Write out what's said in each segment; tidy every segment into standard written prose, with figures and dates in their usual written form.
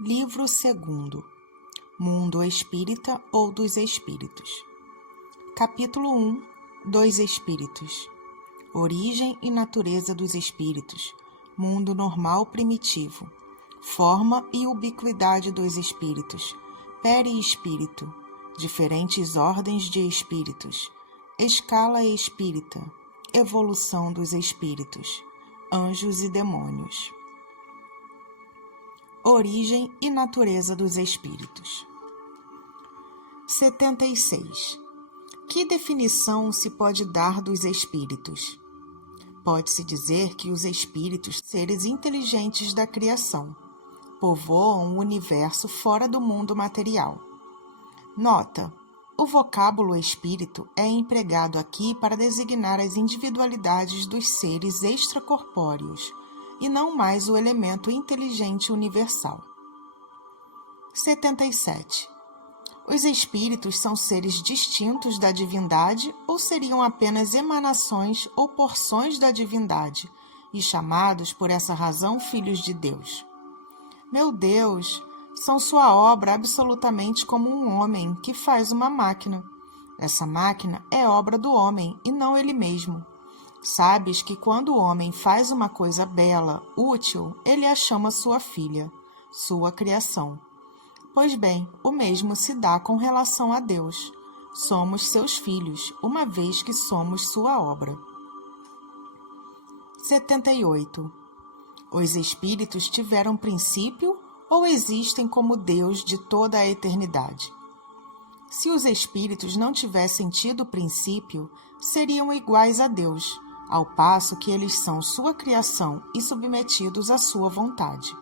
Livro 2º, Mundo Espírita ou dos Espíritos. Capítulo 1, Dos Espíritos. Origem e natureza dos espíritos. Mundo normal primitivo. Forma e ubiquidade dos espíritos. Perispírito. Diferentes ordens de espíritos. Escala espírita. Evolução dos espíritos. Anjos e demônios. Origem e natureza dos espíritos. 76. Que definição se pode dar dos espíritos? Pode-se dizer que os espíritos são seres inteligentes da criação, povoam o universo fora do mundo material. Nota: o vocábulo espírito é empregado aqui para designar as individualidades dos seres extracorpóreos, e não mais o elemento inteligente universal. 77. Os espíritos são seres distintos da divindade ou seriam apenas emanações ou porções da divindade e chamados por essa razão filhos de Deus? Meu Deus, são sua obra absolutamente como um homem que faz uma máquina. Essa máquina é obra do homem e não ele mesmo. Sabes que quando o homem faz uma coisa bela, útil, ele a chama sua filha, sua criação. Pois bem, o mesmo se dá com relação a Deus. Somos seus filhos, uma vez que somos sua obra. 78. Os espíritos tiveram princípio ou existem como Deus de toda a eternidade? Se os espíritos não tivessem tido princípio, seriam iguais a Deus, ao passo que eles são sua criação e submetidos à sua vontade.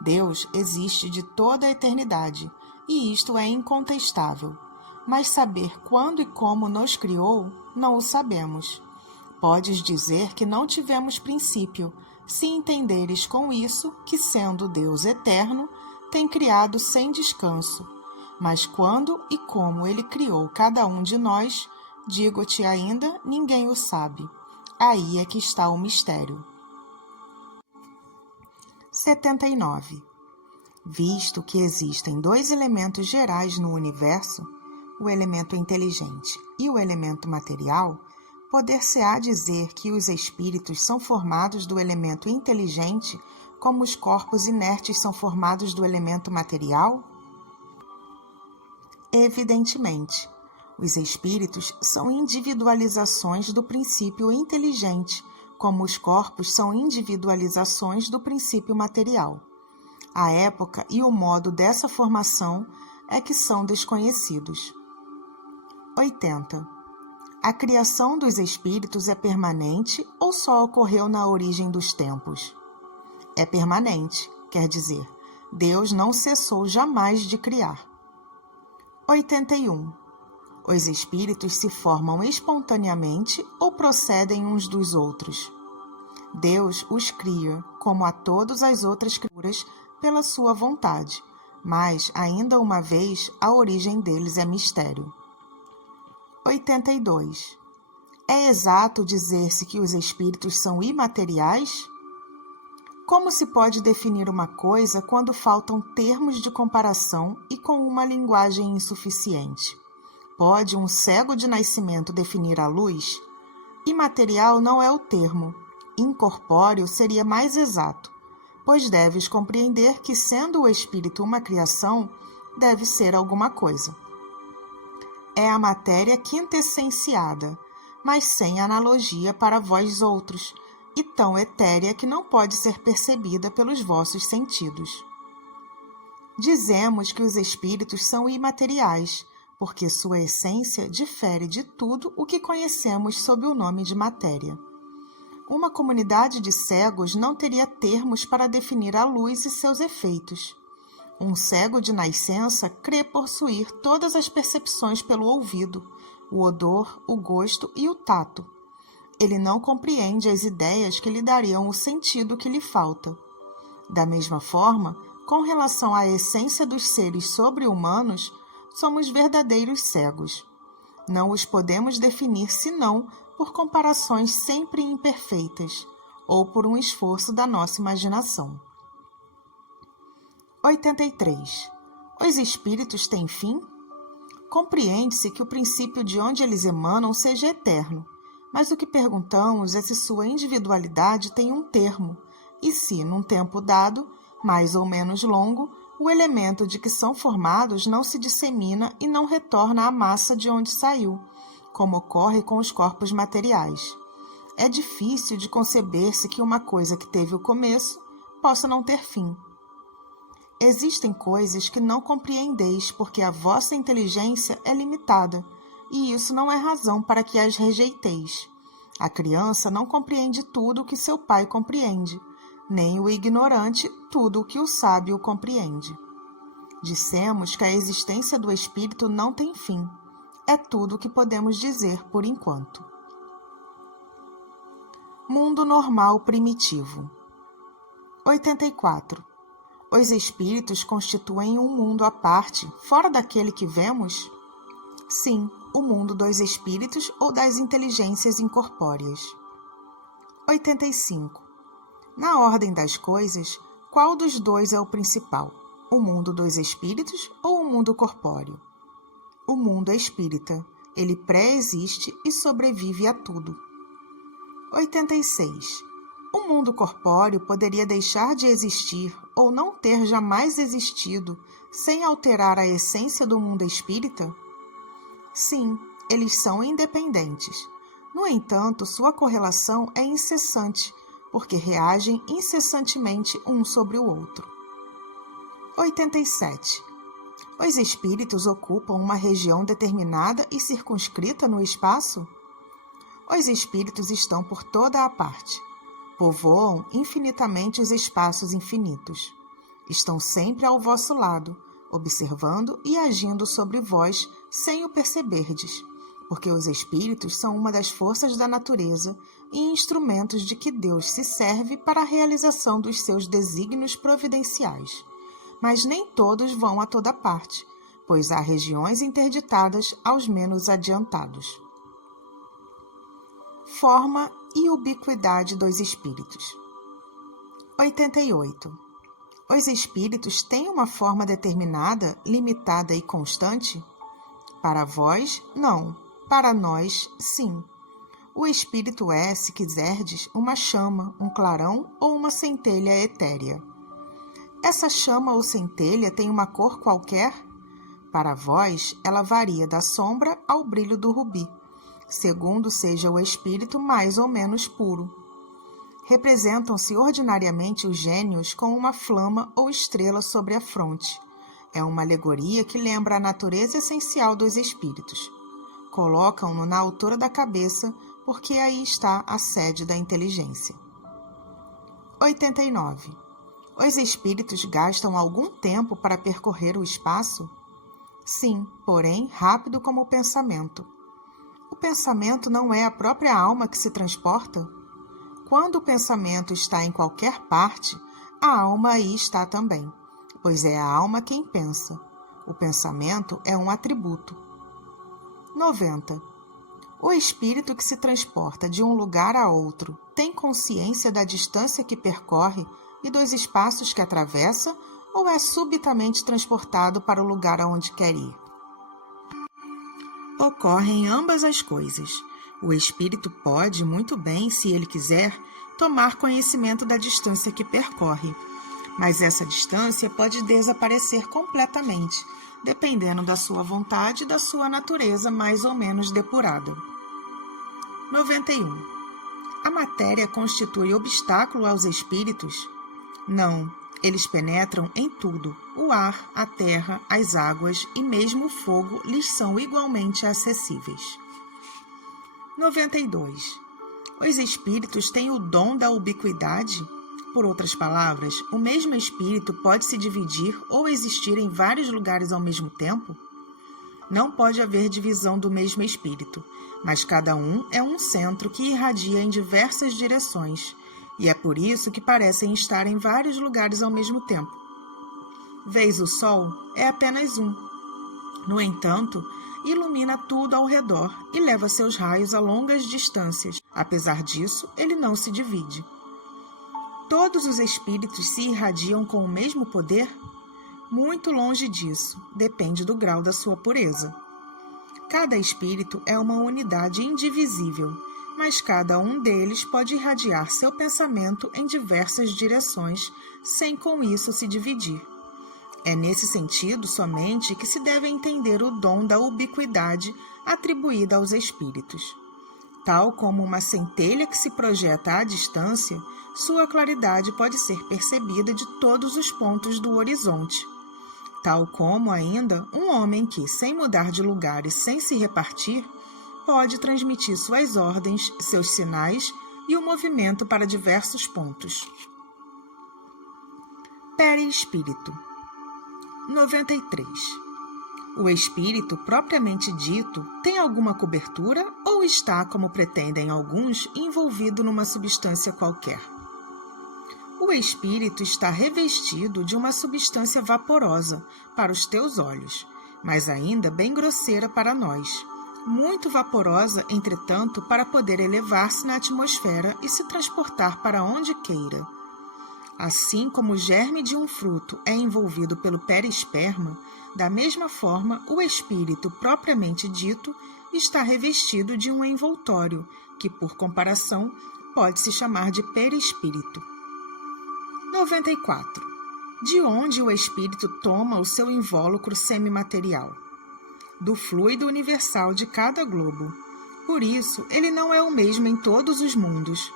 Deus existe de toda a eternidade, e isto é incontestável. Mas saber quando e como nos criou, não o sabemos. Podes dizer que não tivemos princípio, se entenderes com isso que, sendo Deus eterno, tem criado sem descanso. Mas quando e como Ele criou cada um de nós, digo-te ainda, ninguém o sabe. Aí é que está o mistério. 79. Visto que existem dois elementos gerais no universo, o elemento inteligente e o elemento material, poder-se-á dizer que os espíritos são formados do elemento inteligente como os corpos inertes são formados do elemento material? Evidentemente, os espíritos são individualizações do princípio inteligente, como os corpos são individualizações do princípio material. A época e o modo dessa formação é que são desconhecidos. 80. A criação dos espíritos é permanente ou só ocorreu na origem dos tempos? É permanente, quer dizer, Deus não cessou jamais de criar. 81. Os espíritos se formam espontaneamente ou procedem uns dos outros? Deus os cria, como a todas as outras criaturas, pela sua vontade, mas, ainda uma vez, a origem deles é mistério. 82. É exato dizer-se que os espíritos são imateriais? Como se pode definir uma coisa quando faltam termos de comparação e com uma linguagem insuficiente? Pode um cego de nascimento definir a luz? Imaterial não é o termo. Incorpóreo seria mais exato, pois deves compreender que, sendo o espírito uma criação, deve ser alguma coisa. É a matéria quintessenciada, mas sem analogia para vós outros, e tão etérea que não pode ser percebida pelos vossos sentidos. Dizemos que os espíritos são imateriais, porque sua essência difere de tudo o que conhecemos sob o nome de matéria. Uma comunidade de cegos não teria termos para definir a luz e seus efeitos. Um cego de nascença crê possuir todas as percepções pelo ouvido, o odor, o gosto e o tato. Ele não compreende as ideias que lhe dariam o sentido que lhe falta. Da mesma forma, com relação à essência dos seres sobre-humanos, somos verdadeiros cegos. Não os podemos definir senão por comparações sempre imperfeitas ou por um esforço da nossa imaginação. 83. Os espíritos têm fim? Compreende-se que o princípio de onde eles emanam seja eterno, mas o que perguntamos é se sua individualidade tem um termo, e se, num tempo dado, mais ou menos longo, o elemento de que são formados não se dissemina e não retorna à massa de onde saiu, como ocorre com os corpos materiais. É difícil de conceber-se que uma coisa que teve o começo possa não ter fim. Existem coisas que não compreendeis porque a vossa inteligência é limitada, e isso não é razão para que as rejeiteis. A criança não compreende tudo o que seu pai compreende, nem o ignorante tudo o que o sábio compreende. Dissemos que a existência do espírito não tem fim. É tudo o que podemos dizer por enquanto. Mundo normal primitivo. 84. Os espíritos constituem um mundo à parte, fora daquele que vemos? Sim, o mundo dos espíritos ou das inteligências incorpóreas. 85. Na ordem das coisas, qual dos dois é o principal? O mundo dos espíritos ou o mundo corpóreo? O mundo é espírita. Ele pré-existe e sobrevive a tudo. 86. O mundo corpóreo poderia deixar de existir ou não ter jamais existido sem alterar a essência do mundo espírita? Sim, eles são independentes. No entanto, sua correlação é incessante, porque reagem incessantemente um sobre o outro. 87. Os espíritos ocupam uma região determinada e circunscrita no espaço? Os espíritos estão por toda a parte. Povoam infinitamente os espaços infinitos. Estão sempre ao vosso lado, observando e agindo sobre vós sem o perceberdes, porque os espíritos são uma das forças da natureza e instrumentos de que Deus se serve para a realização dos seus desígnios providenciais. Mas nem todos vão a toda parte, pois há regiões interditadas aos menos adiantados. Forma e ubiquidade dos espíritos. 88. Os espíritos têm uma forma determinada, limitada e constante? Para vós, não. Para nós, sim. O espírito é, se quiserdes, uma chama, um clarão ou uma centelha etérea. Essa chama ou centelha tem uma cor qualquer? Para vós, ela varia da sombra ao brilho do rubi, segundo seja o espírito mais ou menos puro. Representam-se ordinariamente os gênios com uma flama ou estrela sobre a fronte. É uma alegoria que lembra a natureza essencial dos espíritos. Colocam-no na altura da cabeça, porque aí está a sede da inteligência. 89. Os espíritos gastam algum tempo para percorrer o espaço? Sim, porém rápido como o pensamento. O pensamento não é a própria alma que se transporta? Quando o pensamento está em qualquer parte, a alma aí está também, pois é a alma quem pensa. O pensamento é um atributo. 90. O espírito que se transporta de um lugar a outro tem consciência da distância que percorre e dos espaços que atravessa, ou é subitamente transportado para o lugar aonde quer ir? Ocorrem ambas as coisas. O espírito pode, muito bem, se ele quiser, tomar conhecimento da distância que percorre, mas essa distância pode desaparecer completamente, dependendo da sua vontade e da sua natureza mais ou menos depurada. 91. A matéria constitui obstáculo aos espíritos? Não. Eles penetram em tudo. O ar, a terra, as águas e mesmo o fogo lhes são igualmente acessíveis. 92. Os espíritos têm o dom da ubiquidade? Por outras palavras, o mesmo espírito pode se dividir ou existir em vários lugares ao mesmo tempo? Não pode haver divisão do mesmo espírito, mas cada um é um centro que irradia em diversas direções, e é por isso que parecem estar em vários lugares ao mesmo tempo. Vês o sol? É apenas um. No entanto, ilumina tudo ao redor e leva seus raios a longas distâncias. Apesar disso, ele não se divide. Todos os espíritos se irradiam com o mesmo poder? Muito longe disso, depende do grau da sua pureza. Cada espírito é uma unidade indivisível, mas cada um deles pode irradiar seu pensamento em diversas direções, sem com isso se dividir. É nesse sentido somente que se deve entender o dom da ubiquidade atribuída aos espíritos. Tal como uma centelha que se projeta à distância, sua claridade pode ser percebida de todos os pontos do horizonte. Tal como ainda um homem que, sem mudar de lugar e sem se repartir, pode transmitir suas ordens, seus sinais e o movimento para diversos pontos. Perispírito. 93. O espírito, propriamente dito, tem alguma cobertura ou está, como pretendem alguns, envolvido numa substância qualquer? O espírito está revestido de uma substância vaporosa para os teus olhos, mas ainda bem grosseira para nós. Muito vaporosa, entretanto, para poder elevar-se na atmosfera e se transportar para onde queira. Assim como o germe de um fruto é envolvido pelo perisperma, da mesma forma, o espírito propriamente dito está revestido de um envoltório, que, por comparação, pode se chamar de perispírito. 94. De onde o espírito toma o seu invólucro semimaterial? Do fluido universal de cada globo. Por isso, ele não é o mesmo em todos os mundos.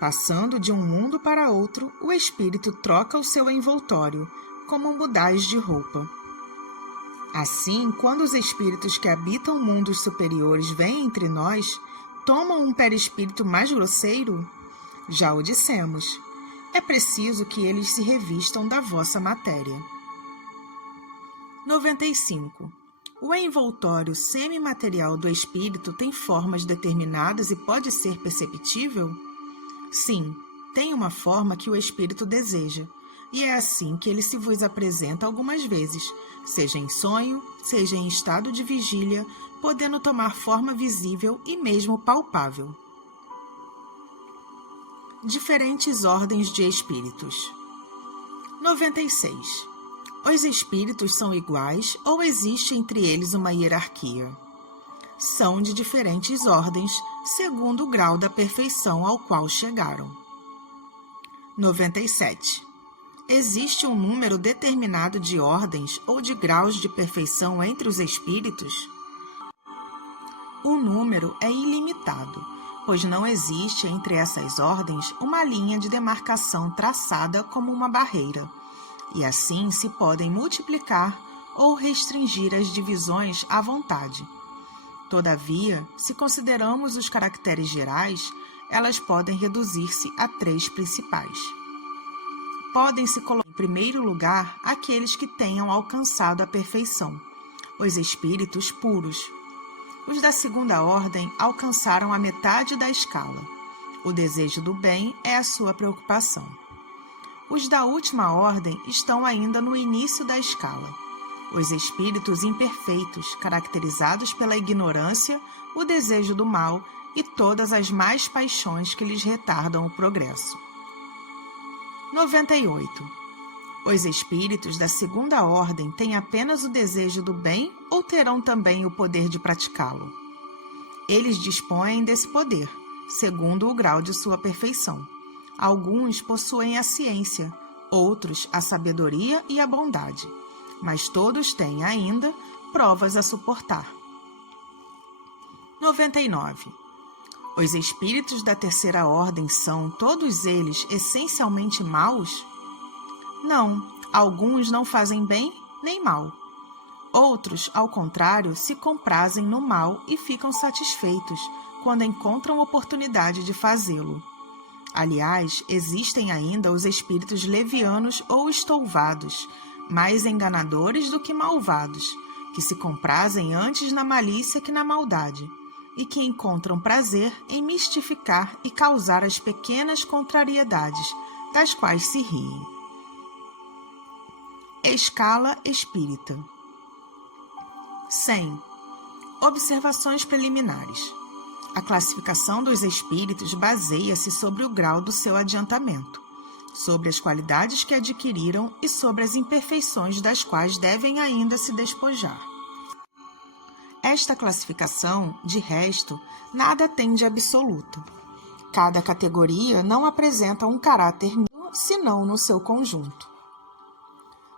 Passando de um mundo para outro, o espírito troca o seu envoltório, como mudais de roupa. Assim, quando os espíritos que habitam mundos superiores vêm entre nós, tomam um perispírito mais grosseiro? Já o dissemos. É preciso que eles se revistam da vossa matéria. 95. O envoltório semimaterial do espírito tem formas determinadas e pode ser perceptível? Sim, tem uma forma que o espírito deseja, e é assim que ele se vos apresenta algumas vezes, seja em sonho, seja em estado de vigília, podendo tomar forma visível e mesmo palpável. Diferentes ordens de espíritos. 96. Os espíritos são iguais ou existe entre eles uma hierarquia? São de diferentes ordens, segundo o grau da perfeição ao qual chegaram. 97. Existe um número determinado de ordens ou de graus de perfeição entre os espíritos? O número é ilimitado, pois não existe entre essas ordens uma linha de demarcação traçada como uma barreira, e assim se podem multiplicar ou restringir as divisões à vontade. Todavia, se consideramos os caracteres gerais, elas podem reduzir-se a 3 principais. Podem-se colocar em primeiro lugar aqueles que tenham alcançado a perfeição, os espíritos puros. Os da segunda ordem alcançaram a metade da escala. O desejo do bem é a sua preocupação. Os da última ordem estão ainda no início da escala. Os espíritos imperfeitos, caracterizados pela ignorância, o desejo do mal e todas as más paixões que lhes retardam o progresso. 98. Os espíritos da segunda ordem têm apenas o desejo do bem ou terão também o poder de praticá-lo? Eles dispõem desse poder, segundo o grau de sua perfeição. Alguns possuem a ciência, outros a sabedoria e a bondade, mas todos têm ainda provas a suportar. 99. Os espíritos da terceira ordem são, todos eles, essencialmente maus? Não, alguns não fazem bem nem mal. Outros, ao contrário, se comprazem no mal e ficam satisfeitos quando encontram oportunidade de fazê-lo. Aliás, existem ainda os espíritos levianos ou estouvados, mais enganadores do que malvados, que se comprazem antes na malícia que na maldade, e que encontram prazer em mistificar e causar as pequenas contrariedades, das quais se riem. Escala espírita. 100. Observações preliminares. A classificação dos espíritos baseia-se sobre o grau do seu adiantamento. sobre as qualidades que adquiriram e sobre as imperfeições das quais devem ainda se despojar. Esta classificação, de resto, nada tem de absoluto. Cada categoria não apresenta um caráter senão no seu conjunto.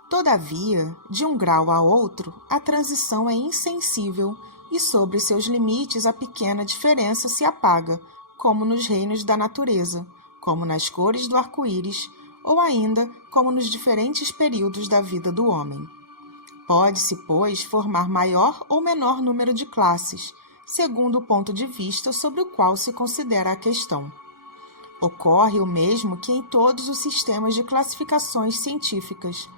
Todavia, de um grau a outro, a transição é insensível e sobre seus limites a pequena diferença se apaga, como nos reinos da natureza, como nas cores do arco-íris, ou ainda como nos diferentes períodos da vida do homem. Pode-se, pois, formar maior ou menor número de classes, segundo o ponto de vista sobre o qual se considera a questão. Ocorre o mesmo que em todos os sistemas de classificações científicas.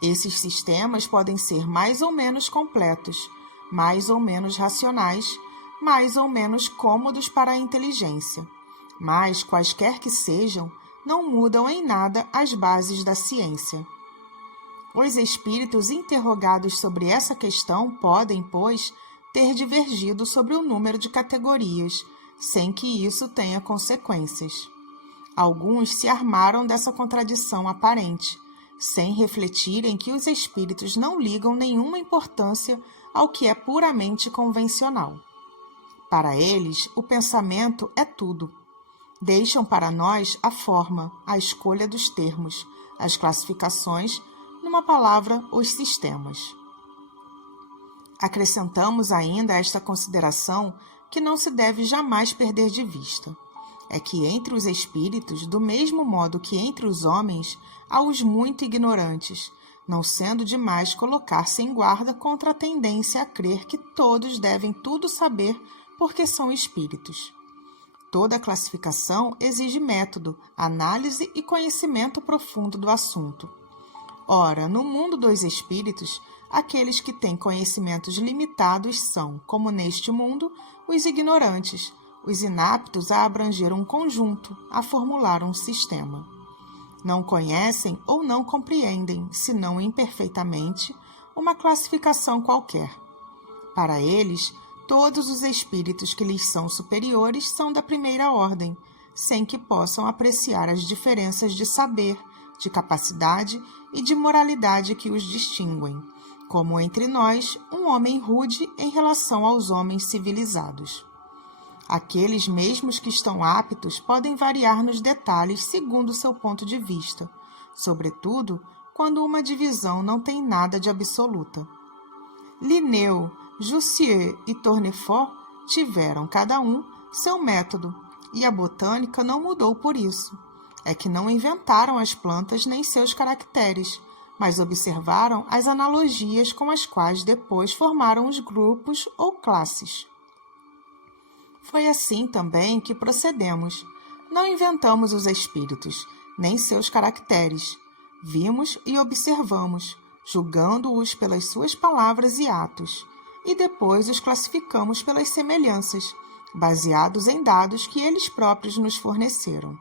Esses sistemas podem ser mais ou menos completos, mais ou menos racionais, mais ou menos cômodos para a inteligência, mas, quaisquer que sejam, não mudam em nada as bases da ciência. Os espíritos interrogados sobre essa questão podem, pois, ter divergido sobre o número de categorias, sem que isso tenha consequências. Alguns se armaram dessa contradição aparente, sem refletirem que os espíritos não ligam nenhuma importância ao que é puramente convencional. Para eles, o pensamento é tudo. Deixam para nós a forma, a escolha dos termos, as classificações, numa palavra, os sistemas. Acrescentamos ainda a esta consideração que não se deve jamais perder de vista. É que entre os espíritos, do mesmo modo que entre os homens, há os muito ignorantes, não sendo demais colocar-se em guarda contra a tendência a crer que todos devem tudo saber porque são espíritos. Toda classificação exige método, análise e conhecimento profundo do assunto. Ora, no mundo dos espíritos, aqueles que têm conhecimentos limitados são, como neste mundo, os ignorantes, os inaptos a abranger um conjunto, a formular um sistema. Não conhecem ou não compreendem, senão imperfeitamente, uma classificação qualquer. Para eles, todos os espíritos que lhes são superiores são da primeira ordem, sem que possam apreciar as diferenças de saber, de capacidade e de moralidade que os distinguem, como entre nós um homem rude em relação aos homens civilizados. Aqueles mesmos que estão aptos podem variar nos detalhes segundo seu ponto de vista, sobretudo quando uma divisão não tem nada de absoluta. Linneu, Jussieu e Tournefort tiveram, cada um, seu método, e a botânica não mudou por isso. É que não inventaram as plantas nem seus caracteres, mas observaram as analogias com as quais depois formaram os grupos ou classes. Foi assim também que procedemos. Não inventamos os espíritos, nem seus caracteres. Vimos e observamos, julgando-os pelas suas palavras e atos, e depois os classificamos pelas semelhanças, baseados em dados que eles próprios nos forneceram.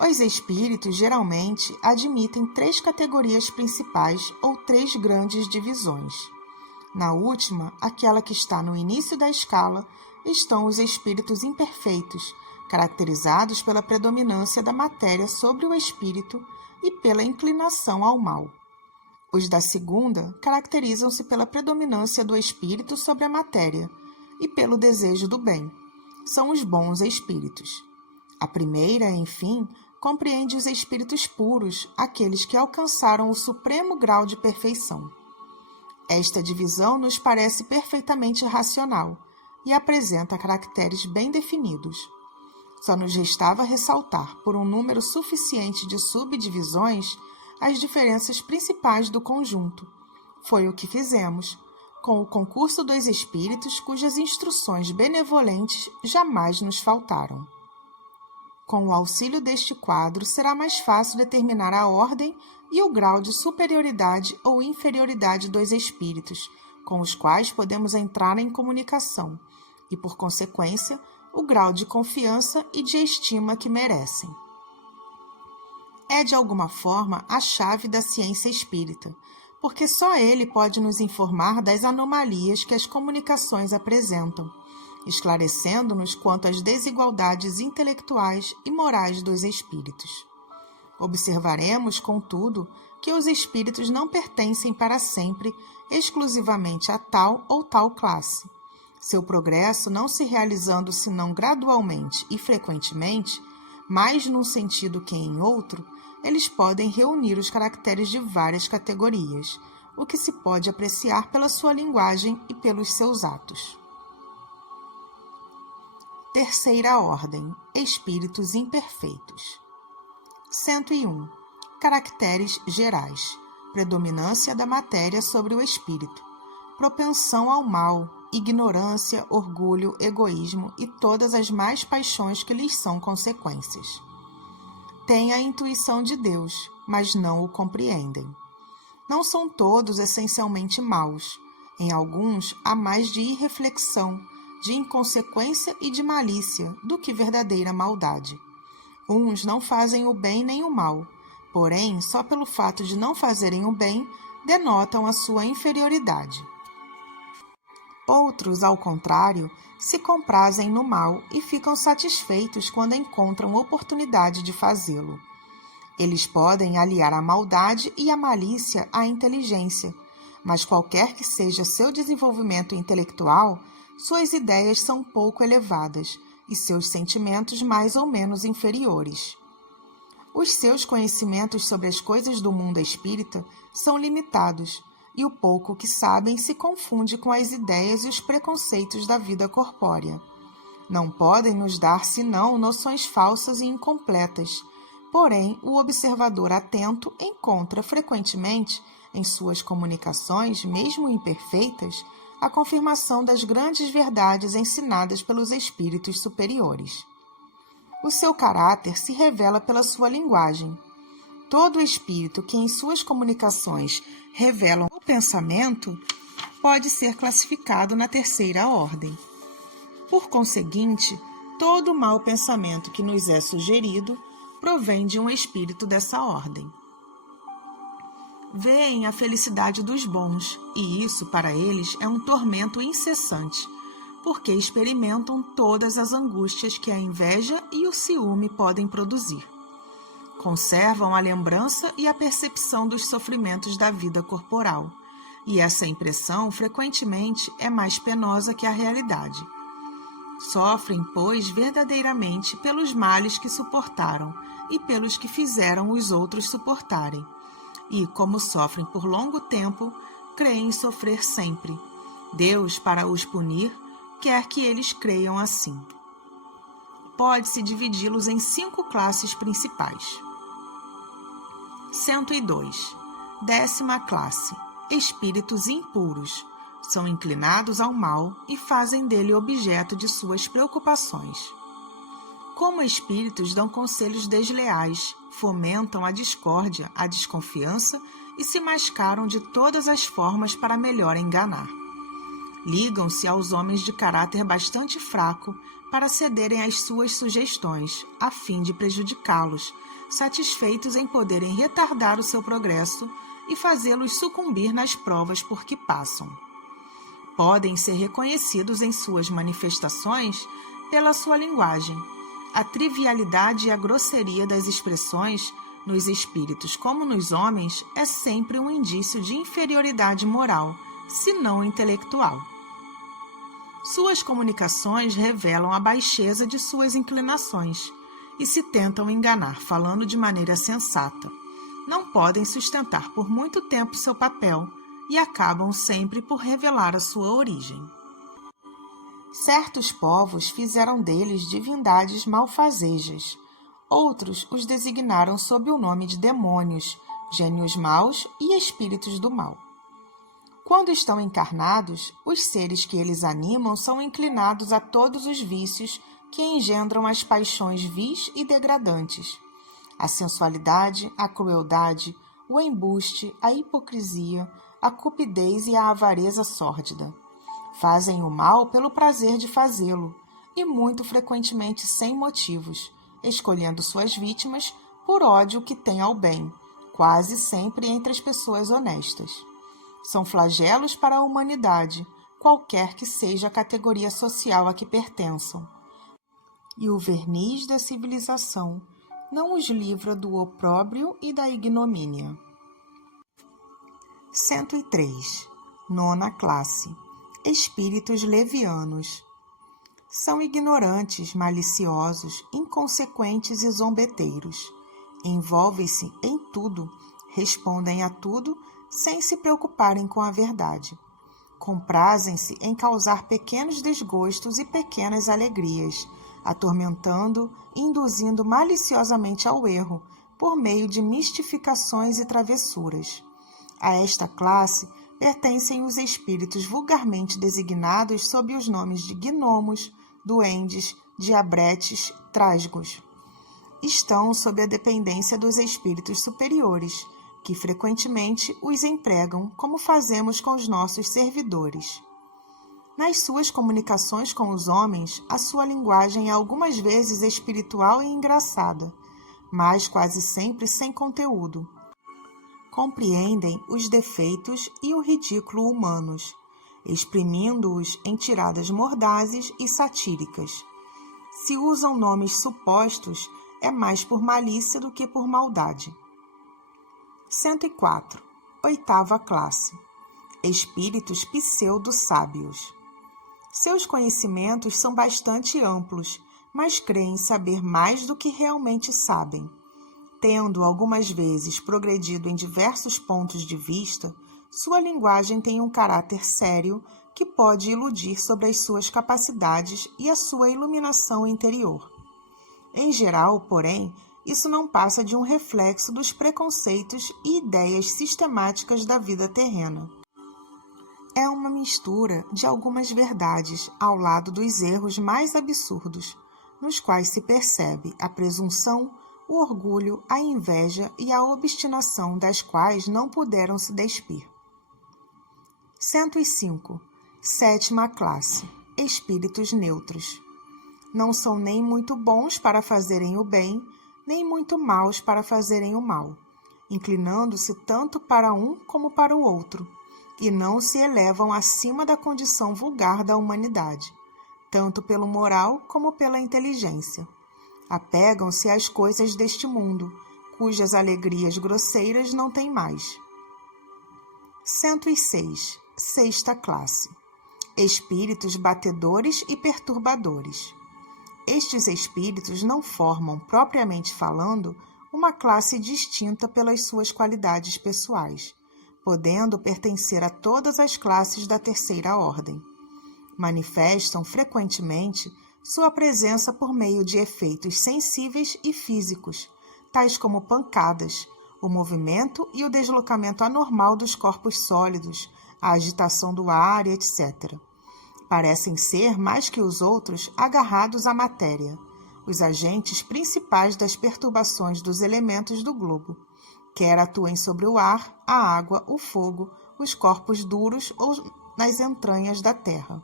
Os espíritos geralmente admitem 3 categorias principais ou 3 grandes divisões. Na última, aquela que está no início da escala, estão os espíritos imperfeitos, caracterizados pela predominância da matéria sobre o espírito e pela inclinação ao mal. Os da segunda caracterizam-se pela predominância do espírito sobre a matéria e pelo desejo do bem. São os bons espíritos. A primeira, enfim, compreende os espíritos puros, aqueles que alcançaram o supremo grau de perfeição. Esta divisão nos parece perfeitamente racional e apresenta caracteres bem definidos. Só nos restava ressaltar, por um número suficiente de subdivisões, as diferenças principais do conjunto. Foi o que fizemos, com o concurso dos espíritos cujas instruções benevolentes jamais nos faltaram. Com o auxílio deste quadro, será mais fácil determinar a ordem e o grau de superioridade ou inferioridade dos espíritos, com os quais podemos entrar em comunicação, e, por consequência, o grau de confiança e de estima que merecem. É, de alguma forma, a chave da ciência espírita, porque só ele pode nos informar das anomalias que as comunicações apresentam, esclarecendo-nos quanto às desigualdades intelectuais e morais dos espíritos. Observaremos, contudo, que os espíritos não pertencem para sempre exclusivamente a tal ou tal classe. Seu progresso não se realizando senão gradualmente e frequentemente, mais num sentido que em outro, eles podem reunir os caracteres de várias categorias, o que se pode apreciar pela sua linguagem e pelos seus atos. Terceira ordem, espíritos imperfeitos. 101. Caracteres gerais. Predominância da matéria sobre o espírito. Propensão ao mal, ignorância, orgulho, egoísmo e todas as más paixões que lhes são consequências. Têm a intuição de Deus, mas não o compreendem. Não são todos essencialmente maus. Em alguns há mais de irreflexão, de inconsequência e de malícia do que verdadeira maldade. Uns não fazem o bem nem o mal, porém, só pelo fato de não fazerem o bem, denotam a sua inferioridade. Outros, ao contrário, se comprazem no mal e ficam satisfeitos quando encontram oportunidade de fazê-lo. Eles podem aliar a maldade e a malícia à inteligência, mas qualquer que seja seu desenvolvimento intelectual, suas ideias são pouco elevadas e seus sentimentos mais ou menos inferiores. Os seus conhecimentos sobre as coisas do mundo espírita são limitados, e o pouco que sabem se confunde com as ideias e os preconceitos da vida corpórea. Não podem nos dar senão noções falsas e incompletas, porém o observador atento encontra frequentemente, em suas comunicações, mesmo imperfeitas, a confirmação das grandes verdades ensinadas pelos espíritos superiores. O seu caráter se revela pela sua linguagem. Todo espírito que em suas comunicações revelam o pensamento pode ser classificado na terceira ordem. Por conseguinte, todo mau pensamento que nos é sugerido provém de um espírito dessa ordem. Vêem a felicidade dos bons, e isso para eles é um tormento incessante, porque experimentam todas as angústias que a inveja e o ciúme podem produzir. Conservam a lembrança e a percepção dos sofrimentos da vida corporal, e essa impressão frequentemente é mais penosa que a realidade. Sofrem, pois, verdadeiramente pelos males que suportaram e pelos que fizeram os outros suportarem. E, como sofrem por longo tempo, creem sofrer sempre. Deus, para os punir, quer que eles creiam assim. Pode-se dividi-los em 5 classes principais. 102. 10ª classe. Espíritos impuros. São inclinados ao mal e fazem dele objeto de suas preocupações. Como espíritos dão conselhos desleais, fomentam a discórdia, a desconfiança e se mascaram de todas as formas para melhor enganar. Ligam-se aos homens de caráter bastante fraco para cederem às suas sugestões, a fim de prejudicá-los, satisfeitos em poderem retardar o seu progresso e fazê-los sucumbir nas provas por que passam. Podem ser reconhecidos em suas manifestações pela sua linguagem. A trivialidade e a grosseria das expressões, nos espíritos como nos homens, é sempre um indício de inferioridade moral, se não intelectual. Suas comunicações revelam a baixeza de suas inclinações e se tentam enganar falando de maneira sensata. Não podem sustentar por muito tempo seu papel e acabam sempre por revelar a sua origem. Certos povos fizeram deles divindades malfazejas. Outros os designaram sob o nome de demônios, gênios maus e espíritos do mal. Quando estão encarnados, os seres que eles animam são inclinados a todos os vícios que engendram as paixões vis e degradantes. A sensualidade, a crueldade, o embuste, a hipocrisia, a cupidez e a avareza sórdida. Fazem o mal pelo prazer de fazê-lo, e muito frequentemente sem motivos, escolhendo suas vítimas por ódio que têm ao bem, quase sempre entre as pessoas honestas. São flagelos para a humanidade, qualquer que seja a categoria social a que pertençam. E o verniz da civilização não os livra do opróbrio e da ignomínia. 103. Nona classe. Espíritos levianos. São ignorantes, maliciosos, inconsequentes e zombeteiros. Envolvem-se em tudo, respondem a tudo sem se preocuparem com a verdade. Comprazem-se em causar pequenos desgostos e pequenas alegrias, atormentando e induzindo maliciosamente ao erro, por meio de mistificações e travessuras. A esta classe pertencem os espíritos vulgarmente designados sob os nomes de gnomos, duendes, diabretes, trasgos. Estão sob a dependência dos espíritos superiores, que frequentemente os empregam como fazemos com os nossos servidores. Nas suas comunicações com os homens, a sua linguagem é algumas vezes espiritual e engraçada, mas quase sempre sem conteúdo. Compreendem os defeitos e o ridículo humanos, exprimindo-os em tiradas mordazes e satíricas. Se usam nomes supostos, é mais por malícia do que por maldade. 104. Oitava classe. Espíritos pseudo-sábios. Seus conhecimentos são bastante amplos, mas creem saber mais do que realmente sabem. Tendo algumas vezes progredido em diversos pontos de vista, sua linguagem tem um caráter sério que pode iludir sobre as suas capacidades e a sua iluminação interior. Em geral, porém, isso não passa de um reflexo dos preconceitos e ideias sistemáticas da vida terrena. É uma mistura de algumas verdades ao lado dos erros mais absurdos, nos quais se percebe a presunção, o orgulho, a inveja e a obstinação das quais não puderam se despir. 105. Sétima classe. Espíritos neutros. Não são nem muito bons para fazerem o bem, nem muito maus para fazerem o mal, inclinando-se tanto para um como para o outro, e não se elevam acima da condição vulgar da humanidade, tanto pelo moral como pela inteligência. Apegam-se às coisas deste mundo, cujas alegrias grosseiras não têm mais. 106. Sexta classe. Espíritos batedores e perturbadores. Estes espíritos não formam, propriamente falando, uma classe distinta pelas suas qualidades pessoais, podendo pertencer a todas as classes da terceira ordem. Manifestam frequentemente sua presença por meio de efeitos sensíveis e físicos, tais como pancadas, o movimento e o deslocamento anormal dos corpos sólidos, a agitação do ar, etc. Parecem ser, mais que os outros, agarrados à matéria, os agentes principais das perturbações dos elementos do globo, quer atuem sobre o ar, a água, o fogo, os corpos duros ou nas entranhas da terra.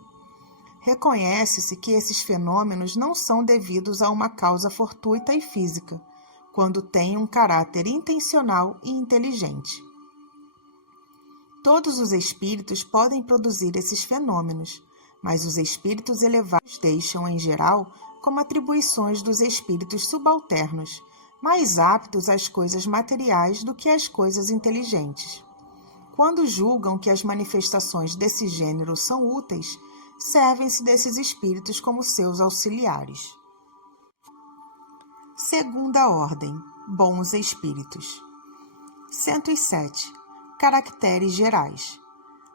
Reconhece-se que esses fenômenos não são devidos a uma causa fortuita e física, quando têm um caráter intencional e inteligente. Todos os espíritos podem produzir esses fenômenos, mas os espíritos elevados deixam, em geral, como atribuições dos espíritos subalternos, mais aptos às coisas materiais do que às coisas inteligentes. Quando julgam que as manifestações desse gênero são úteis, servem-se desses espíritos como seus auxiliares. Segunda ordem, bons espíritos. 107. Caracteres gerais.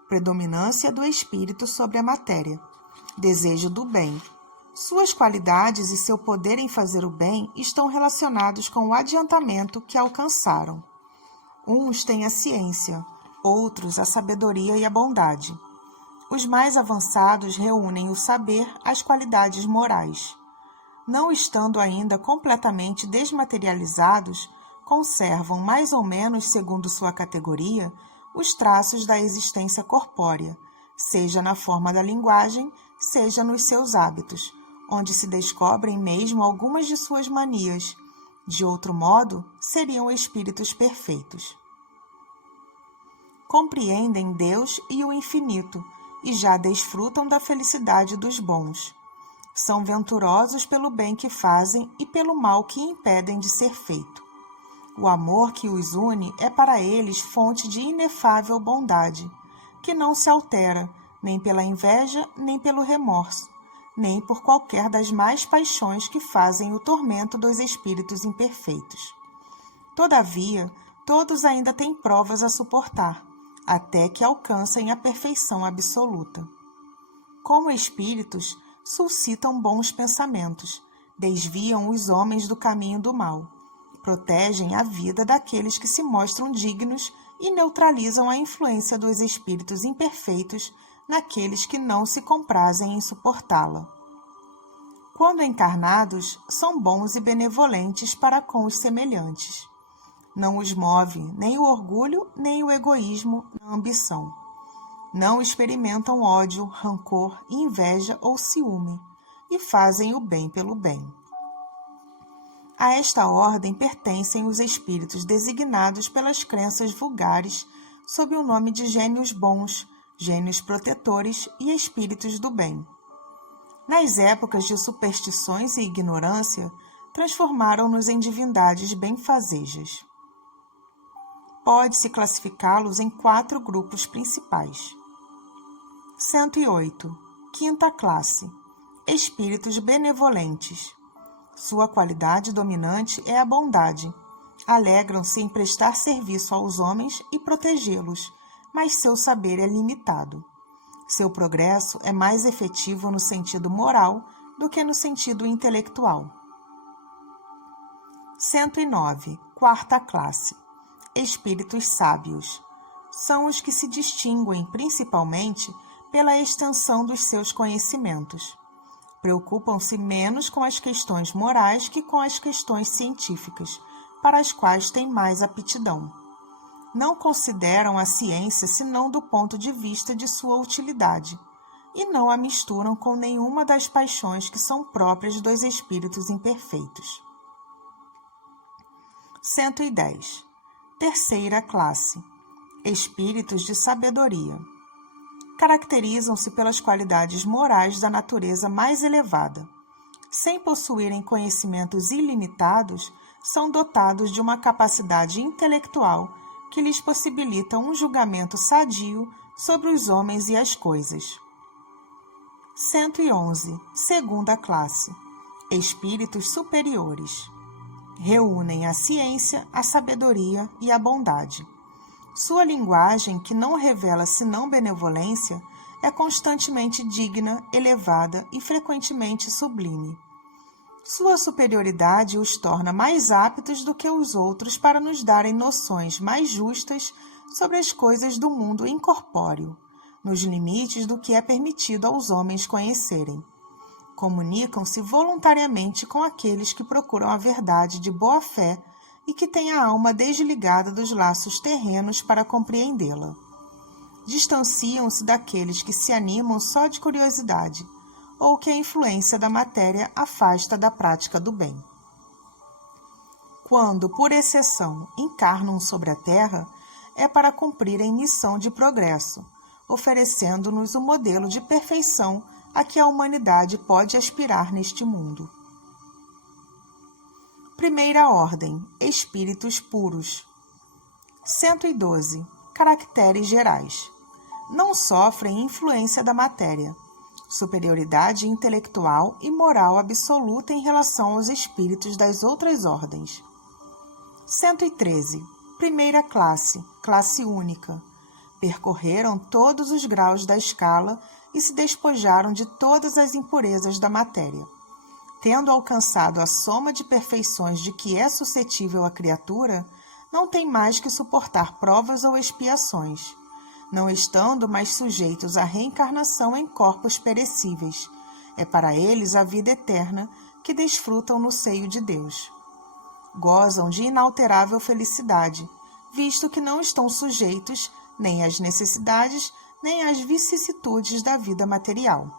Predominância do espírito sobre a matéria. Desejo do bem. Suas qualidades e seu poder em fazer o bem estão relacionados com o adiantamento que alcançaram. Uns têm a ciência, outros a sabedoria e a bondade. Os mais avançados reúnem o saber às qualidades morais. Não estando ainda completamente desmaterializados, conservam mais ou menos, segundo sua categoria, os traços da existência corpórea, seja na forma da linguagem, seja nos seus hábitos, onde se descobrem mesmo algumas de suas manias. De outro modo, seriam espíritos perfeitos. Compreendem Deus e o infinito, e já desfrutam da felicidade dos bons. São venturosos pelo bem que fazem e pelo mal que impedem de ser feito. O amor que os une é para eles fonte de inefável bondade, que não se altera nem pela inveja, nem pelo remorso, nem por qualquer das mais paixões que fazem o tormento dos espíritos imperfeitos. Todavia, todos ainda têm provas a suportar, até que alcancem a perfeição absoluta. Como espíritos, suscitam bons pensamentos, desviam os homens do caminho do mal, protegem a vida daqueles que se mostram dignos e neutralizam a influência dos espíritos imperfeitos naqueles que não se comprazem em suportá-la. Quando encarnados, são bons e benevolentes para com os semelhantes. Não os move nem o orgulho, nem o egoísmo, a ambição. Não experimentam ódio, rancor, inveja ou ciúme, e fazem o bem pelo bem. A esta ordem pertencem os espíritos designados pelas crenças vulgares sob o nome de gênios bons, gênios protetores e espíritos do bem. Nas épocas de superstições e ignorância, transformaram-nos em divindades benfazejas. Pode-se classificá-los em 4 grupos principais. 108. Quinta classe. Espíritos benevolentes. Sua qualidade dominante é a bondade. Alegram-se em prestar serviço aos homens e protegê-los, mas seu saber é limitado. Seu progresso é mais efetivo no sentido moral do que no sentido intelectual. 109. Quarta classe. Espíritos sábios. São os que se distinguem principalmente pela extensão dos seus conhecimentos. Preocupam-se menos com as questões morais que com as questões científicas, para as quais têm mais aptidão. Não consideram a ciência senão do ponto de vista de sua utilidade, e não a misturam com nenhuma das paixões que são próprias dos espíritos imperfeitos. 110. Terceira classe. Espíritos de sabedoria. Caracterizam-se pelas qualidades morais da natureza mais elevada. Sem possuírem conhecimentos ilimitados, são dotados de uma capacidade intelectual que lhes possibilita um julgamento sadio sobre os homens e as coisas. 111. Segunda classe. Espíritos superiores. Reúnem a ciência, a sabedoria e a bondade. Sua linguagem, que não revela senão benevolência, é constantemente digna, elevada e frequentemente sublime. Sua superioridade os torna mais aptos do que os outros para nos darem noções mais justas sobre as coisas do mundo incorpóreo, nos limites do que é permitido aos homens conhecerem. Comunicam-se voluntariamente com aqueles que procuram a verdade de boa fé e que têm a alma desligada dos laços terrenos para compreendê-la. Distanciam-se daqueles que se animam só de curiosidade, ou que a influência da matéria afasta da prática do bem. Quando, por exceção, encarnam sobre a Terra, é para cumprirem missão de progresso, oferecendo-nos o modelo de perfeição a que a humanidade pode aspirar neste mundo. Primeira ordem, espíritos puros. 112. Caracteres gerais. Não sofrem influência da matéria. Superioridade intelectual e moral absoluta em relação aos espíritos das outras ordens. 113. Primeira classe, classe única. Percorreram todos os graus da escala e se despojaram de todas as impurezas da matéria. Tendo alcançado a soma de perfeições de que é suscetível a criatura, não tem mais que suportar provas ou expiações, não estando mais sujeitos à reencarnação em corpos perecíveis. É para eles a vida eterna que desfrutam no seio de Deus. Gozam de inalterável felicidade, visto que não estão sujeitos nem às necessidades, nem às vicissitudes da vida material.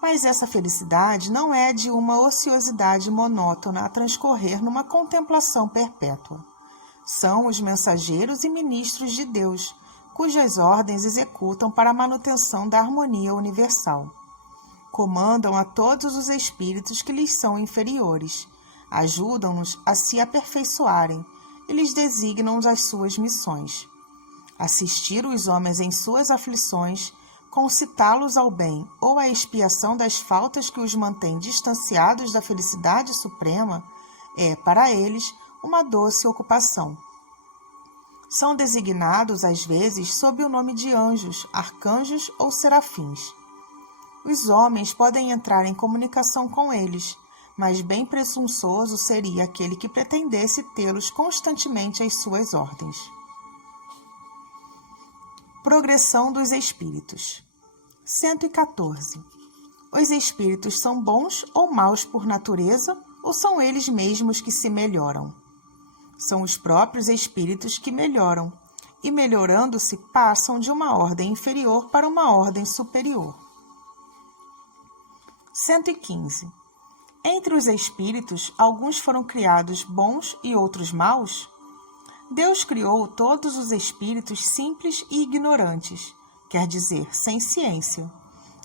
Mas essa felicidade não é de uma ociosidade monótona a transcorrer numa contemplação perpétua. São os mensageiros e ministros de Deus, cujas ordens executam para a manutenção da harmonia universal. comandam a todos os espíritos que lhes são inferiores, ajudam-nos a se aperfeiçoarem e lhes designam as suas missões. Assistir os homens em suas aflições, concitá-los ao bem ou à expiação das faltas que os mantêm distanciados da felicidade suprema, é, para eles, uma doce ocupação. São designados, às vezes, sob o nome de anjos, arcanjos ou serafins. Os homens podem entrar em comunicação com eles, mas bem presunçoso seria aquele que pretendesse tê-los constantemente às suas ordens. Progressão dos espíritos. 114. Os espíritos são bons ou maus por natureza, ou são eles mesmos que se melhoram? São os próprios espíritos que melhoram, e melhorando-se passam de uma ordem inferior para uma ordem superior. 115. Entre os espíritos, alguns foram criados bons e outros maus? Deus criou todos os espíritos simples e ignorantes, quer dizer, sem ciência.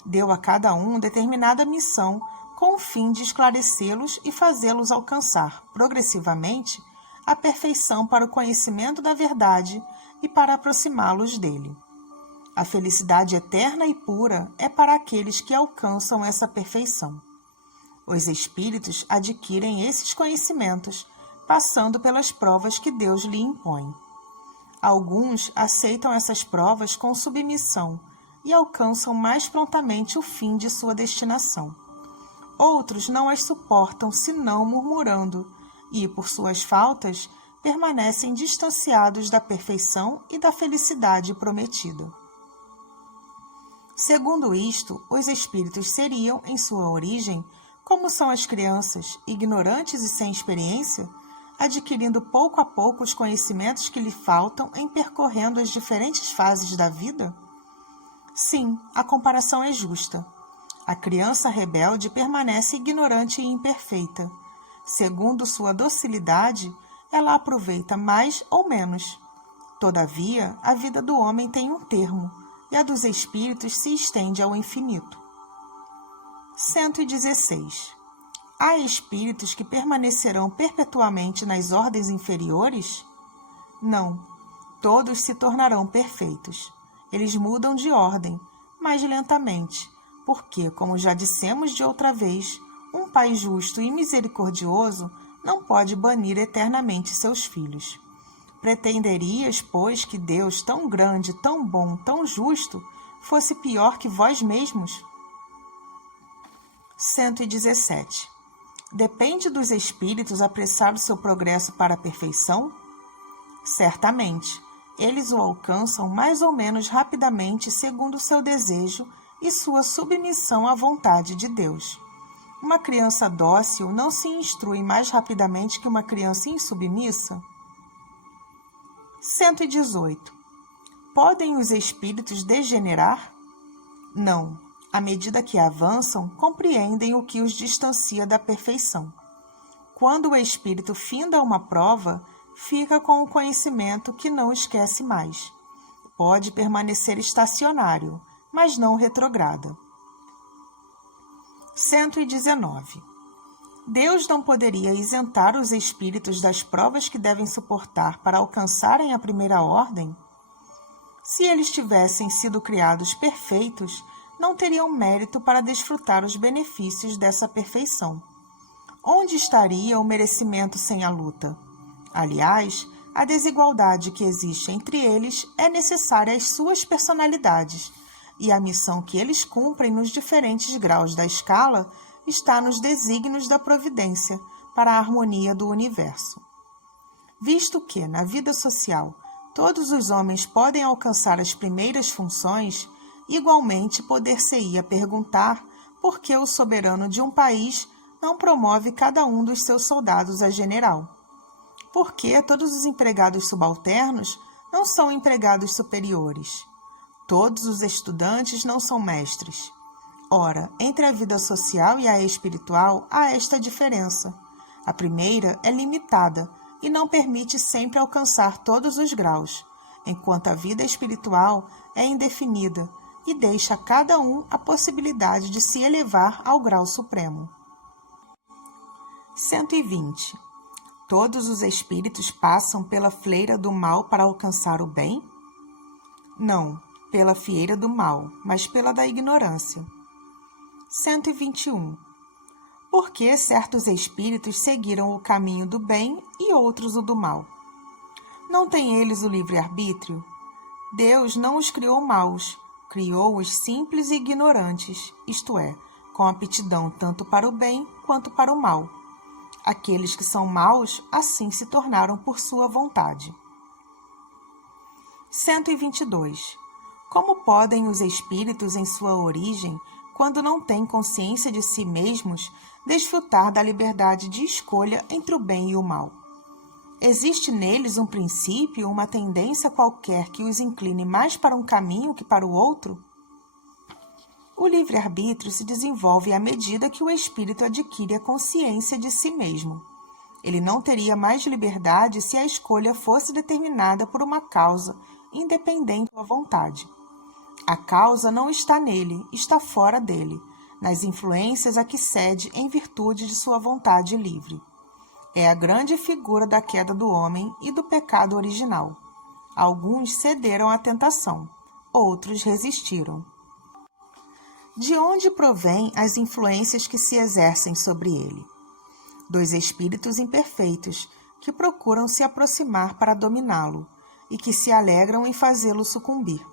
Deu a cada um determinada missão com o fim de esclarecê-los e fazê-los alcançar, progressivamente, a perfeição para o conhecimento da verdade e para aproximá-los dele. A felicidade eterna e pura é para aqueles que alcançam essa perfeição. Os espíritos adquirem esses conhecimentos, passando pelas provas que Deus lhe impõe. Alguns aceitam essas provas com submissão e alcançam mais prontamente o fim de sua destinação. Outros não as suportam senão murmurando e, por suas faltas, permanecem distanciados da perfeição e da felicidade prometida. Segundo isto, os espíritos seriam, em sua origem, como são as crianças, ignorantes e sem experiência, adquirindo pouco a pouco os conhecimentos que lhe faltam em percorrendo as diferentes fases da vida? Sim, a comparação é justa. A criança rebelde permanece ignorante e imperfeita. Segundo sua docilidade, ela aproveita mais ou menos. Todavia, a vida do homem tem um termo, e a dos espíritos se estende ao infinito. 116. Há espíritos que permanecerão perpetuamente nas ordens inferiores? Não, todos se tornarão perfeitos. Eles mudam de ordem, mas lentamente, porque, como já dissemos de outra vez, um Pai justo e misericordioso não pode banir eternamente seus filhos. Pretenderias, pois, que Deus, tão grande, tão bom, tão justo, fosse pior que vós mesmos? 117. Depende dos espíritos apressar o seu progresso para a perfeição? Certamente, eles o alcançam mais ou menos rapidamente segundo o seu desejo e sua submissão à vontade de Deus. Uma criança dócil não se instrui mais rapidamente que uma criança insubmissa? 118. Podem os espíritos degenerar? Não. À medida que avançam, compreendem o que os distancia da perfeição. Quando o espírito finda uma prova, fica com o conhecimento que não esquece mais. Pode permanecer estacionário, mas não retrograda. 119. Deus não poderia isentar os espíritos das provas que devem suportar para alcançarem a primeira ordem? Se eles tivessem sido criados perfeitos, não teriam mérito para desfrutar os benefícios dessa perfeição. Onde estaria o merecimento sem a luta? Aliás, a desigualdade que existe entre eles é necessária às suas personalidades, e a missão que eles cumprem nos diferentes graus da escala está nos desígnios da providência para a harmonia do universo. Visto que, na vida social, todos os homens podem alcançar as primeiras funções, igualmente poder-se-ia perguntar por que o soberano de um país não promove cada um dos seus soldados a general. Por que todos os empregados subalternos não são empregados superiores? Todos os estudantes não são mestres. Ora, entre a vida social e a espiritual há esta diferença. A primeira é limitada e não permite sempre alcançar todos os graus, enquanto a vida espiritual é indefinida e deixa a cada um a possibilidade de se elevar ao grau supremo. 120. Todos os espíritos passam pela fleira do mal para alcançar o bem? Não, pela fieira do mal, mas pela da ignorância. 121. Por que certos espíritos seguiram o caminho do bem e outros o do mal? Não têm eles o livre-arbítrio? Deus não os criou maus, criou-os simples e ignorantes, isto é, com aptidão tanto para o bem quanto para o mal. Aqueles que são maus, assim se tornaram por sua vontade. 122. Como podem os espíritos em sua origem, quando não têm consciência de si mesmos, desfrutar da liberdade de escolha entre o bem e o mal? Existe neles um princípio, uma tendência qualquer que os incline mais para um caminho que para o outro? O livre-arbítrio se desenvolve à medida que o espírito adquire a consciência de si mesmo. Ele não teria mais liberdade se a escolha fosse determinada por uma causa, independente da vontade. A causa não está nele, está fora dele, nas influências a que cede em virtude de sua vontade livre. É a grande figura da queda do homem e do pecado original. Alguns cederam à tentação, outros resistiram. De onde provém as influências que se exercem sobre ele? Dos espíritos imperfeitos, que procuram se aproximar para dominá-lo e que se alegram em fazê-lo sucumbir.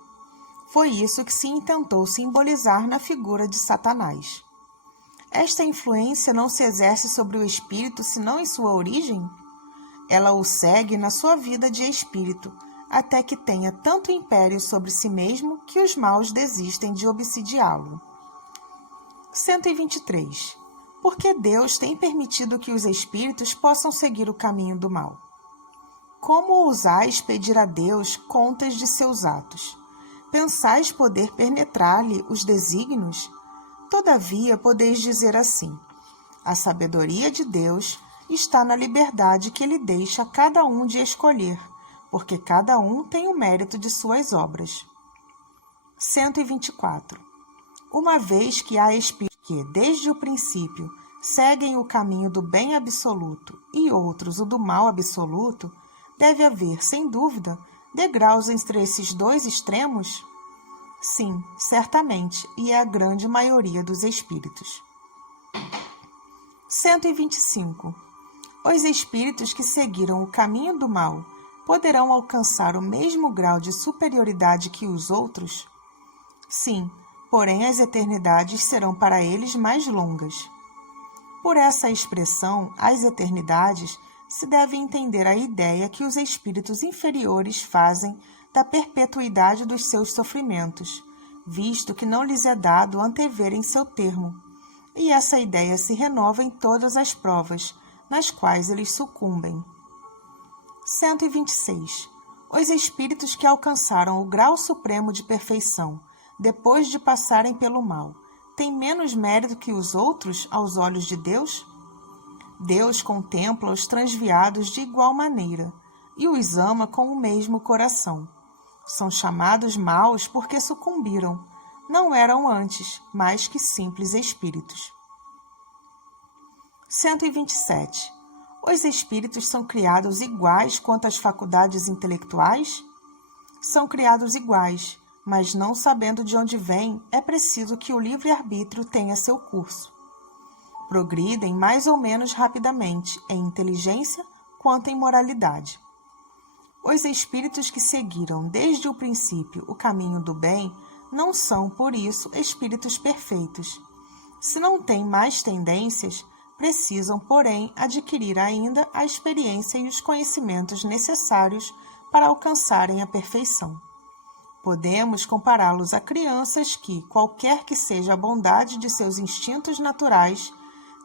Foi isso que se intentou simbolizar na figura de Satanás. Esta influência não se exerce sobre o espírito senão em sua origem? Ela o segue na sua vida de espírito, até que tenha tanto império sobre si mesmo que os maus desistem de obsidiá-lo. 123. Por que Deus tem permitido que os espíritos possam seguir o caminho do mal? Como ousais pedir a Deus contas de seus atos? Pensais poder penetrar-lhe os desígnios? Todavia, podeis dizer assim: a sabedoria de Deus está na liberdade que ele deixa a cada um de escolher, porque cada um tem o mérito de suas obras. 124. Uma vez que há espíritos que, desde o princípio, seguem o caminho do bem absoluto e outros o do mal absoluto, deve haver, sem dúvida, degraus entre esses dois extremos? Sim, certamente, e é a grande maioria dos espíritos. 125. Os espíritos que seguiram o caminho do mal poderão alcançar o mesmo grau de superioridade que os outros? Sim, porém as eternidades serão para eles mais longas. Por essa expressão, as eternidades, se deve entender a ideia que os espíritos inferiores fazem da perpetuidade dos seus sofrimentos, visto que não lhes é dado anteverem seu termo, e essa ideia se renova em todas as provas, nas quais eles sucumbem. 126. Os espíritos que alcançaram o grau supremo de perfeição, depois de passarem pelo mal, têm menos mérito que os outros aos olhos de Deus? Deus contempla os transviados de igual maneira e os ama com o mesmo coração. São chamados maus porque sucumbiram. Não eram antes, mais que simples espíritos. 127. Os espíritos são criados iguais quanto às faculdades intelectuais? São criados iguais, mas não sabendo de onde vêm, é preciso que o livre-arbítrio tenha seu curso. Progridem mais ou menos rapidamente em inteligência quanto em moralidade. Os espíritos que seguiram desde o princípio o caminho do bem não são, por isso, espíritos perfeitos. Se não têm mais tendências, precisam, porém, adquirir ainda a experiência e os conhecimentos necessários para alcançarem a perfeição. Podemos compará-los a crianças que, qualquer que seja a bondade de seus instintos naturais,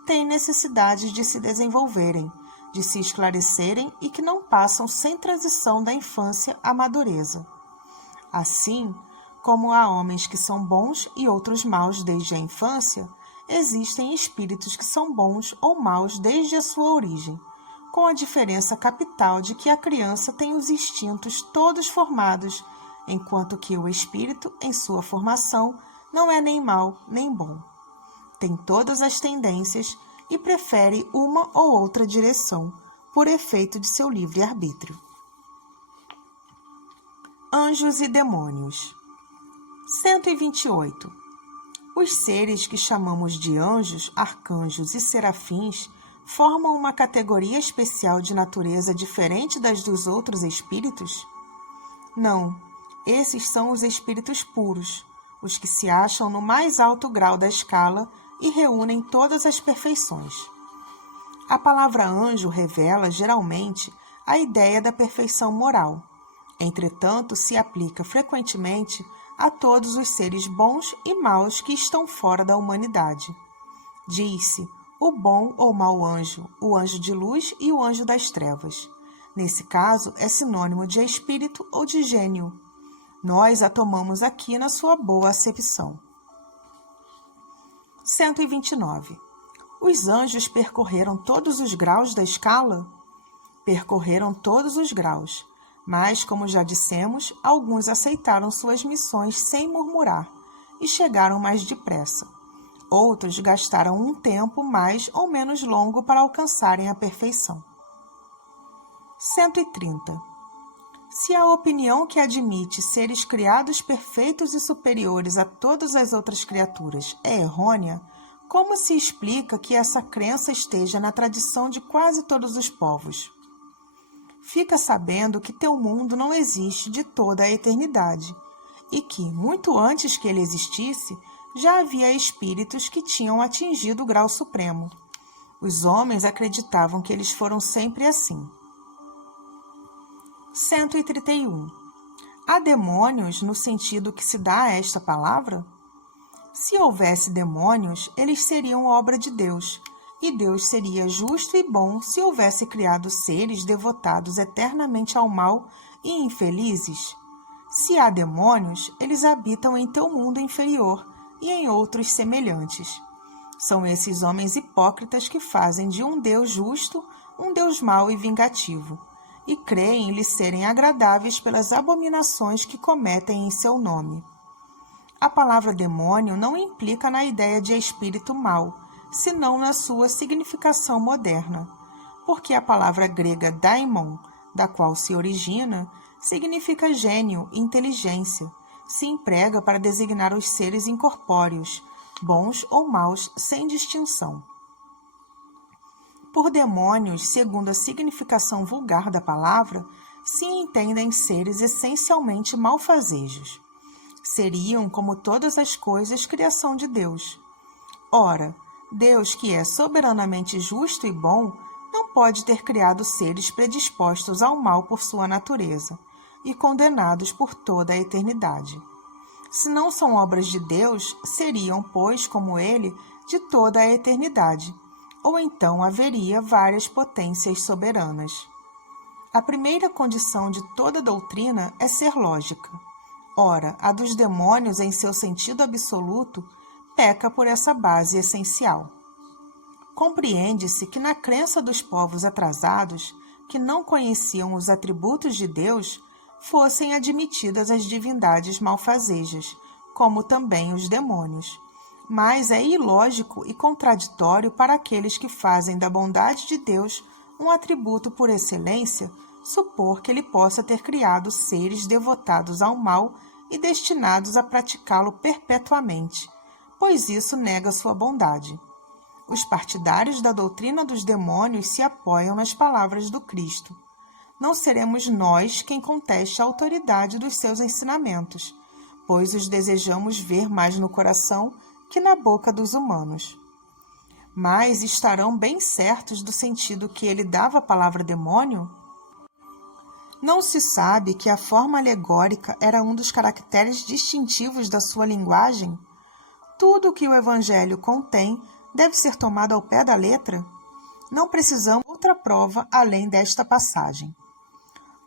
têm necessidade de se desenvolverem, de se esclarecerem e que não passam sem transição da infância à madureza. Assim, como há homens que são bons e outros maus desde a infância, existem espíritos que são bons ou maus desde a sua origem, com a diferença capital de que a criança tem os instintos todos formados enquanto que o espírito, em sua formação, não é nem mau nem bom. Tem todas as tendências e prefere uma ou outra direção, por efeito de seu livre-arbítrio. Anjos e demônios. 128. Os seres que chamamos de anjos, arcanjos e serafins formam uma categoria especial de natureza diferente das dos outros espíritos? Não, esses são os espíritos puros, os que se acham no mais alto grau da escala e reúnem todas as perfeições. A palavra anjo revela, geralmente, a ideia da perfeição moral. Entretanto, se aplica frequentemente a todos os seres bons e maus que estão fora da humanidade. Diz-se o bom ou mau anjo, o anjo de luz e o anjo das trevas. Nesse caso, é sinônimo de espírito ou de gênio. Nós a tomamos aqui na sua boa acepção. 129. Os anjos percorreram todos os graus da escala? Percorreram todos os graus, mas, como já dissemos, alguns aceitaram suas missões sem murmurar e chegaram mais depressa. Outros gastaram um tempo mais ou menos longo para alcançarem a perfeição. 130. Se a opinião que admite seres criados perfeitos e superiores a todas as outras criaturas é errônea, como se explica que essa crença esteja na tradição de quase todos os povos? Fica sabendo que teu mundo não existe de toda a eternidade e que, muito antes que ele existisse, já havia espíritos que tinham atingido o grau supremo. Os homens acreditavam que eles foram sempre assim. 131. Há demônios no sentido que se dá a esta palavra? Se houvesse demônios, eles seriam obra de Deus, e Deus seria justo e bom se houvesse criado seres devotados eternamente ao mal e infelizes. Se há demônios, eles habitam em teu mundo inferior e em outros semelhantes. São esses homens hipócritas que fazem de um Deus justo um Deus mau e vingativo, e creem lhe serem agradáveis pelas abominações que cometem em seu nome. A palavra demônio não implica na ideia de espírito mau, senão na sua significação moderna, porque a palavra grega daimon, da qual se origina, significa gênio e inteligência, se emprega para designar os seres incorpóreos, bons ou maus, sem distinção. Por demônios, segundo a significação vulgar da palavra, se entendem seres essencialmente malfazejos. Seriam, como todas as coisas, criação de Deus. Ora, Deus, que é soberanamente justo e bom, não pode ter criado seres predispostos ao mal por sua natureza e condenados por toda a eternidade. Se não são obras de Deus, seriam, pois, como ele, de toda a eternidade, ou então haveria várias potências soberanas. A primeira condição de toda doutrina é ser lógica. Ora, a dos demônios, em seu sentido absoluto, peca por essa base essencial. Compreende-se que na crença dos povos atrasados, que não conheciam os atributos de Deus, fossem admitidas as divindades malfazejas, como também os demônios. Mas é ilógico e contraditório para aqueles que fazem da bondade de Deus um atributo por excelência, supor que ele possa ter criado seres devotados ao mal e destinados a praticá-lo perpetuamente, pois isso nega sua bondade. Os partidários da doutrina dos demônios se apoiam nas palavras do Cristo. Não seremos nós quem conteste a autoridade dos seus ensinamentos, pois os desejamos ver mais no coração que na boca dos humanos. Mas estarão bem certos do sentido que ele dava à palavra demônio? Não se sabe que a forma alegórica era um dos caracteres distintivos da sua linguagem? Tudo o que o Evangelho contém deve ser tomado ao pé da letra? Não precisamos de outra prova além desta passagem.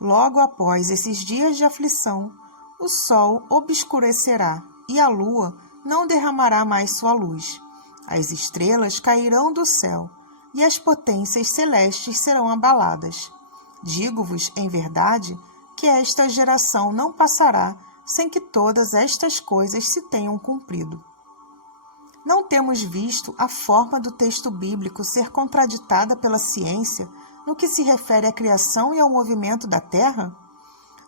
Logo após esses dias de aflição, o sol obscurecerá e a lua não derramará mais sua luz. As estrelas cairão do céu e as potências celestes serão abaladas. Digo-vos, em verdade, que esta geração não passará sem que todas estas coisas se tenham cumprido. Não temos visto a forma do texto bíblico ser contraditada pela ciência no que se refere à criação e ao movimento da Terra?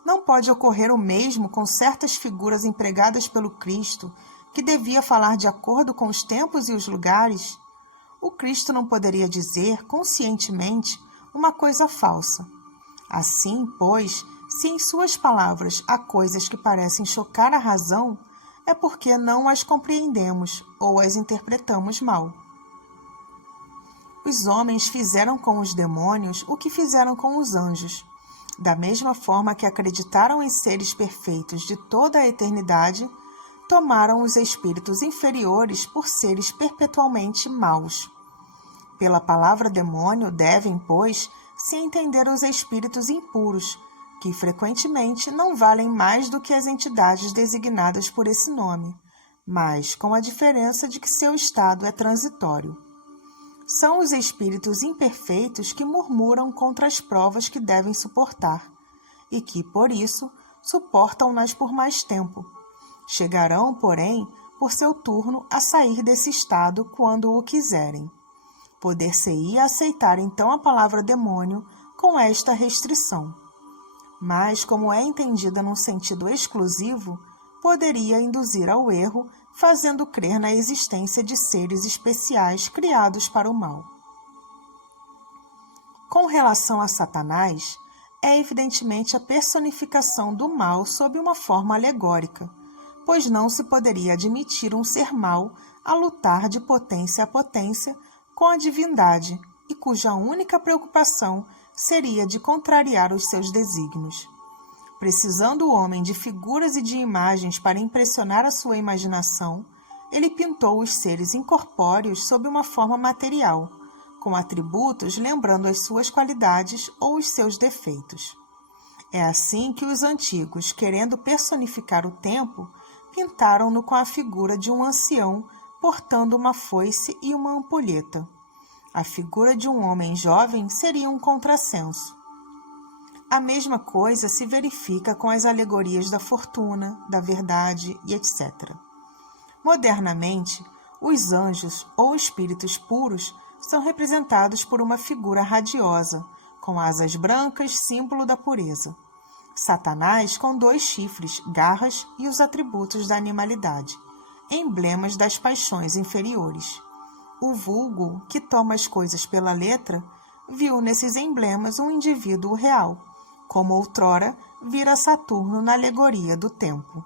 Não pode ocorrer o mesmo com certas figuras empregadas pelo Cristo, que devia falar de acordo com os tempos e os lugares? O Cristo não poderia dizer, conscientemente, uma coisa falsa. Assim, pois, se em suas palavras há coisas que parecem chocar a razão, é porque não as compreendemos ou as interpretamos mal. Os homens fizeram com os demônios o que fizeram com os anjos. Da mesma forma que acreditaram em seres perfeitos de toda a eternidade, tomaram os espíritos inferiores por seres perpetualmente maus. Pela palavra demônio devem, pois, se entender os espíritos impuros, que frequentemente não valem mais do que as entidades designadas por esse nome, mas com a diferença de que seu estado é transitório. São os espíritos imperfeitos que murmuram contra as provas que devem suportar, e que, por isso, suportam-nas por mais tempo. Chegarão, porém, por seu turno a sair desse estado quando o quiserem. Poder-se-ia aceitar então a palavra demônio com esta restrição. Mas, como é entendida num sentido exclusivo, poderia induzir ao erro, fazendo crer na existência de seres especiais criados para o mal. Com relação a Satanás, é evidentemente a personificação do mal sob uma forma alegórica, pois não se poderia admitir um ser mau a lutar de potência a potência com a divindade e cuja única preocupação seria de contrariar os seus desígnios. Precisando o homem de figuras e de imagens para impressionar a sua imaginação, ele pintou os seres incorpóreos sob uma forma material, com atributos lembrando as suas qualidades ou os seus defeitos. É assim que os antigos, querendo personificar o tempo, pintaram-no com a figura de um ancião portando uma foice e uma ampulheta. A figura de um homem jovem seria um contrassenso. A mesma coisa se verifica com as alegorias da fortuna, da verdade e etc. Modernamente, os anjos ou espíritos puros são representados por uma figura radiosa, com asas brancas, símbolo da pureza. Satanás com 2 chifres, garras e os atributos da animalidade, emblemas das paixões inferiores. O vulgo, que toma as coisas pela letra, viu nesses emblemas um indivíduo real, como outrora vira Saturno na alegoria do tempo.